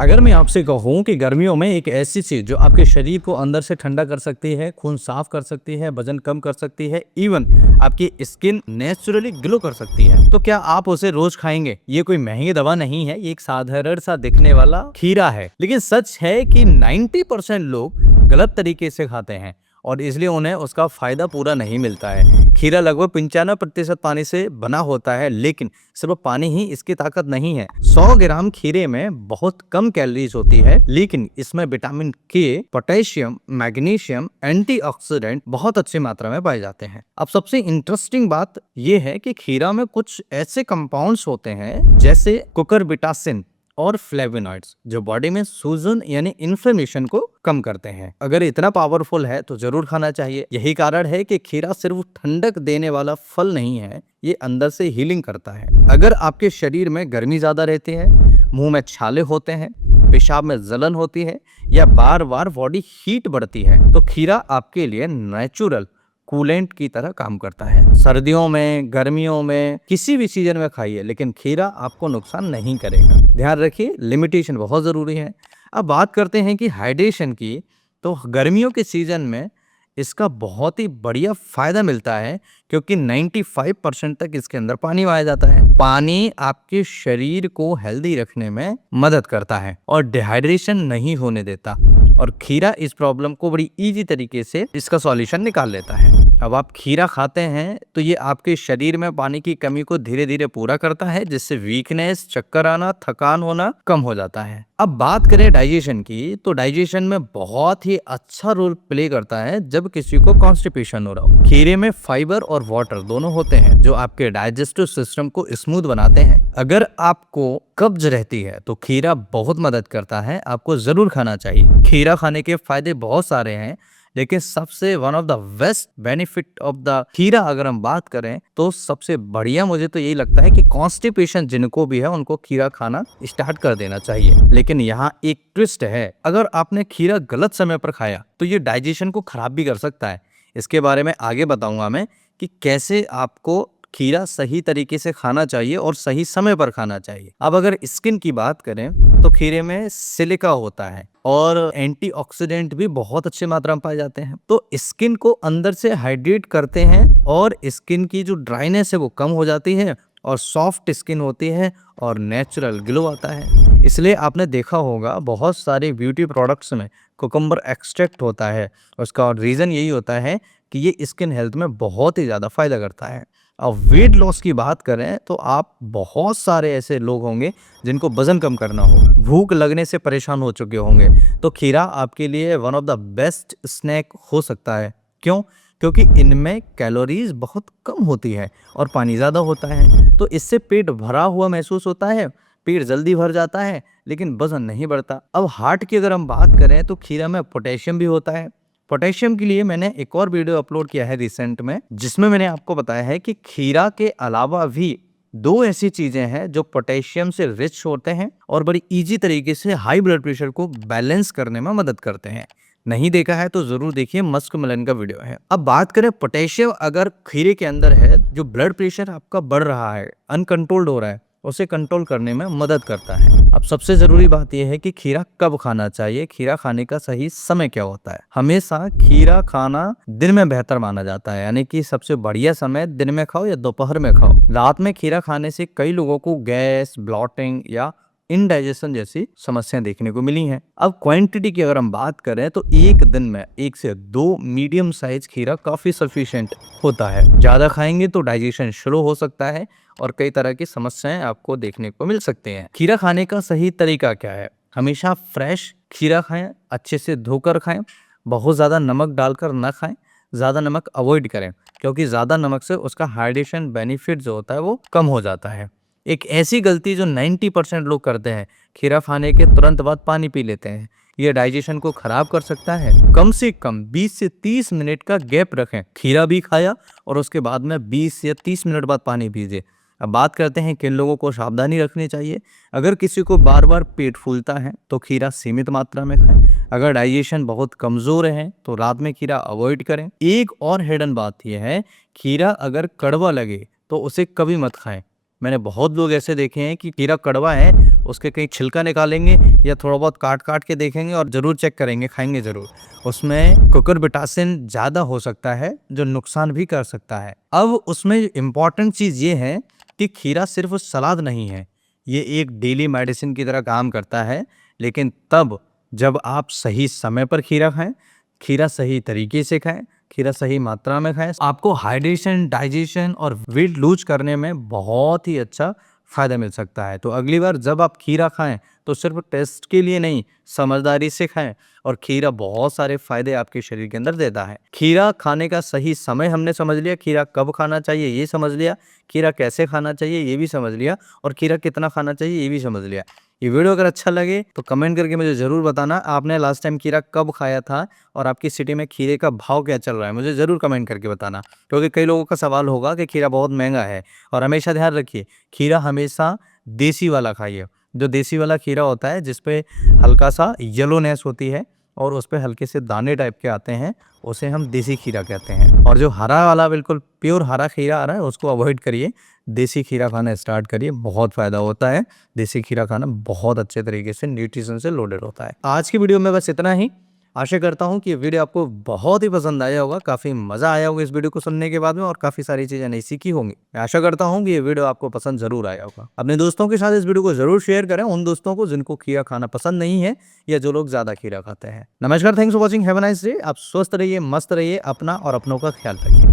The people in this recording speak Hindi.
अगर मैं आपसे कहूँ कि गर्मियों में एक ऐसी चीज़ जो आपके शरीर को अंदर से ठंडा कर सकती है, खून साफ कर सकती है, वजन कम कर सकती है, इवन आपकी स्किन नेचुरली ग्लो कर सकती है, तो क्या आप उसे रोज खाएंगे? ये कोई महंगी दवा नहीं है, ये एक साधारण सा दिखने वाला खीरा है। लेकिन सच है कि 90% लोग गलत तरीके से खाते हैं और इसलिए उन्हें उसका फायदा पूरा नहीं मिलता है। खीरा लगभग 95% पानी से बना होता है, लेकिन सिर्फ पानी ही इसकी ताकत नहीं है। 100 ग्राम खीरे में बहुत कम कैलोरीज होती है, लेकिन इसमें विटामिन के, पोटेशियम, मैग्नीशियम, एंटीऑक्सीडेंट बहुत अच्छी मात्रा में पाए जाते हैं। अब सबसे इंटरेस्टिंग बात यह है कि खीरा में कुछ ऐसे कंपाउंड्स होते हैं जैसे कुकुरबिटासिन और फ्लेवोनॉइड्स जो बॉडी में सूजन यानी इन्फ्लेमेशन को कम करते हैं। अगर इतना पावरफुल है तो जरूर खाना चाहिए। यही कारण है कि खीरा सिर्फ ठंडक देने वाला फल नहीं है, ये अंदर से हीलिंग करता है। अगर आपके शरीर में गर्मी ज्यादा रहती है, मुंह में छाले होते हैं, पेशाब में जलन होती है या बार बार बॉडी हीट बढ़ती है, तो खीरा आपके लिए नेचुरल कूलेंट की तरह काम करता है। सर्दियों में, गर्मियों में, किसी भी सीजन में खाइए, लेकिन खीरा आपको नुकसान नहीं करेगा। ध्यान रखिए, लिमिटेशन बहुत जरूरी है। अब बात करते हैं कि हाइड्रेशन की, तो गर्मियों के सीजन में इसका बहुत ही बढ़िया फायदा मिलता है क्योंकि 95% तक इसके अंदर पानी पाया जाता है। पानी आपके शरीर को हेल्दी रखने में मदद करता है और डिहाइड्रेशन नहीं होने देता, और खीरा इस प्रॉब्लम को बड़ी इजी तरीके से इसका सॉल्यूशन निकाल लेता है। अब आप खीरा खाते हैं तो ये आपके शरीर में पानी की कमी को धीरे धीरे पूरा करता है, जिससे वीकनेस, चक्कर आना, थकान होना कम हो जाता है। अब बात करें डाइजेशन की, तो डाइजेशन में बहुत ही अच्छा रोल प्ले करता है जब किसी को कॉन्स्टिपेशन हो रहा हो। खीरे में फाइबर और वाटर दोनों होते हैं जो आपके डाइजेस्टिव सिस्टम को स्मूथ बनाते हैं। अगर आपको कब्ज रहती है तो खीरा बहुत मदद करता है, आपको जरूर खाना चाहिए। खीरा खाने के फायदे बहुत सारे हैं, लेकिन सबसे one of the best benefit of the खीरा अगर हम बात करें तो सबसे बढ़िया मुझे तो यही लगता है कि कॉन्स्टिपेशन जिनको भी है उनको खीरा खाना स्टार्ट कर देना चाहिए। लेकिन यहाँ एक ट्विस्ट है, अगर आपने खीरा गलत समय पर खाया तो ये डाइजेशन को खराब भी कर सकता है। इसके बारे में आगे बताऊंगा मैं कि कैसे आपको खीरा सही तरीके से खाना चाहिए और सही समय पर खाना चाहिए। अब अगर स्किन की बात करें तो खीरे में सिलिका होता है और एंटीऑक्सीडेंट भी बहुत अच्छी मात्रा में पाए जाते हैं, तो स्किन को अंदर से हाइड्रेट करते हैं और स्किन की जो ड्राइनेस है वो कम हो जाती है और सॉफ्ट स्किन होती है और नेचुरल ग्लो आता है। इसलिए आपने देखा होगा बहुत सारे ब्यूटी प्रोडक्ट्स में कुकुम्बर एक्सट्रैक्ट होता है। उसका रीज़न यही होता है कि ये स्किन हेल्थ में बहुत ही ज़्यादा फायदा करता है। अब वेट लॉस की बात करें तो आप बहुत सारे ऐसे लोग होंगे जिनको वजन कम करना होगा, भूख लगने से परेशान हो चुके होंगे, तो खीरा आपके लिए one of the best snack हो सकता है। क्यों? क्योंकि इनमें कैलोरीज बहुत कम होती है और पानी ज़्यादा होता है, तो इससे पेट भरा हुआ महसूस होता है, पेट जल्दी भर जाता है, लेकिन वजन नहीं बढ़ता। अब हार्ट की अगर हम बात करें तो खीरा में पोटेशियम भी होता है। पोटेशियम के लिए मैंने एक और वीडियो अपलोड किया है रिसेंट में, जिसमें मैंने आपको बताया है कि खीरा के अलावा भी दो ऐसी चीजें हैं जो पोटेशियम से रिच होते हैं और बड़ी इजी तरीके से हाई ब्लड प्रेशर को बैलेंस करने में मदद करते हैं। नहीं देखा है तो जरूर देखिए, मस्क मिलन का वीडियो है। अब बात करें पोटेशियम अगर खीरे के अंदर है, जो ब्लड प्रेशर आपका बढ़ रहा है, अनकंट्रोल्ड हो रहा है, उसे कंट्रोल करने में मदद करता है। अब सबसे जरूरी बात यह है कि खीरा कब खाना चाहिए, खीरा खाने का सही समय क्या होता है। हमेशा खीरा खाना दिन में बेहतर माना जाता है, यानी कि सबसे बढ़िया समय दिन में खाओ या दोपहर में खाओ। रात में खीरा खाने से कई लोगों को गैस, ब्लॉटिंग या इनडाइजेशन जैसी समस्याएं देखने को मिली हैं। अब क्वांटिटी की अगर हम बात करें तो एक दिन में 1 से 2 मीडियम साइज खीरा काफी सफिशिएंट होता है। ज्यादा खाएंगे तो डाइजेशन स्लो हो सकता है और कई तरह की समस्याएं आपको देखने को मिल सकती हैं। खीरा खाने का सही तरीका क्या है? हमेशा फ्रेश खीरा खाएं, अच्छे से धोकर खाएं, बहुत ज़्यादा नमक डालकर ना खाएं, ज़्यादा नमक अवॉइड करें क्योंकि ज़्यादा नमक से उसका हाइड्रेशन बेनिफिट जो होता है वो कम हो जाता है। एक ऐसी गलती जो 90% लोग करते हैं, खीरा खाने के तुरंत बाद पानी पी लेते हैं, ये डाइजेशन को खराब कर सकता है। कम से कम 20 से 30 मिनट का गैप रखें, खीरा भी खाया और उसके बाद में 20 या 30 मिनट बाद पानी पीजिए। अब बात करते हैं किन लोगों को सावधानी रखनी चाहिए। अगर किसी को बार बार पेट फूलता है तो खीरा सीमित मात्रा में खाएं। अगर डाइजेशन बहुत कमज़ोर है तो रात में खीरा अवॉइड करें। एक और हिडन बात यह है, खीरा अगर कड़वा लगे तो उसे कभी मत खाएं, मैंने बहुत लोग ऐसे देखे हैं कि खीरा कड़वा है, उसके कहीं छिलका निकालेंगे या थोड़ा बहुत काट काट के देखेंगे और ज़रूर चेक करेंगे, खाएंगे ज़रूर। उसमें कुकुरबिटासिन ज़्यादा हो सकता है जो नुकसान भी कर सकता है। अब उसमें इम्पॉर्टेंट चीज़ ये है कि खीरा सिर्फ सलाद नहीं है, ये एक डेली मेडिसिन की तरह काम करता है, लेकिन तब जब आप सही समय पर खीरा खाएं, खीरा सही तरीके से खाएं, खीरा सही मात्रा में खाएं, आपको हाइड्रेशन, डाइजेशन और वेट लूज करने में बहुत ही अच्छा फायदा मिल सकता है। तो अगली बार जब आप खीरा खाएं तो सिर्फ टेस्ट के लिए नहीं, समझदारी से खाएं। और खीरा बहुत सारे फायदे आपके शरीर के अंदर देता है। खीरा खाने का सही समय हमने समझ लिया, खीरा कब खाना चाहिए ये समझ लिया, खीरा कैसे खाना चाहिए ये भी समझ लिया, और खीरा कितना खाना चाहिए ये भी समझ लिया। ये वीडियो अगर अच्छा लगे तो कमेंट करके मुझे ज़रूर बताना, आपने लास्ट टाइम खीरा कब खाया था और आपकी सिटी में खीरे का भाव क्या चल रहा है, मुझे ज़रूर कमेंट करके बताना। क्योंकि कई लोगों का सवाल होगा कि खीरा बहुत महंगा है। और हमेशा ध्यान रखिए, खीरा हमेशा देसी वाला खाइए। जो देसी वाला खीरा होता है जिसपे हल्का सा येलोनेस होती है और उस पे हल्के से दाने टाइप के आते हैं, उसे हम देसी खीरा कहते हैं। और जो हरा वाला बिल्कुल प्योर हरा खीरा आ रहा है उसको अवॉइड करिए, देसी खीरा खाना स्टार्ट करिए, बहुत फ़ायदा होता है। देसी खीरा खाना बहुत अच्छे तरीके से न्यूट्रिशन से लोडेड होता है। आज की वीडियो में बस इतना ही। आशा करता हूँ कि ये वीडियो आपको बहुत ही पसंद आया होगा, काफ़ी मज़ा आया होगा इस वीडियो को सुनने के बाद में, और काफ़ी सारी चीज़ें नई सीखी होंगी। मैं आशा करता हूँ कि ये वीडियो आपको पसंद ज़रूर आया होगा। अपने दोस्तों के साथ इस वीडियो को ज़रूर शेयर करें, उन दोस्तों को जिनको खीरा खाना पसंद नहीं है या जो लोग ज़्यादा खीरा खाते हैं। नमस्कार, thanks for watching, have a nice day. आप स्वस्थ रहिए, मस्त रहिए, अपना और अपनों का ख्याल रखिए।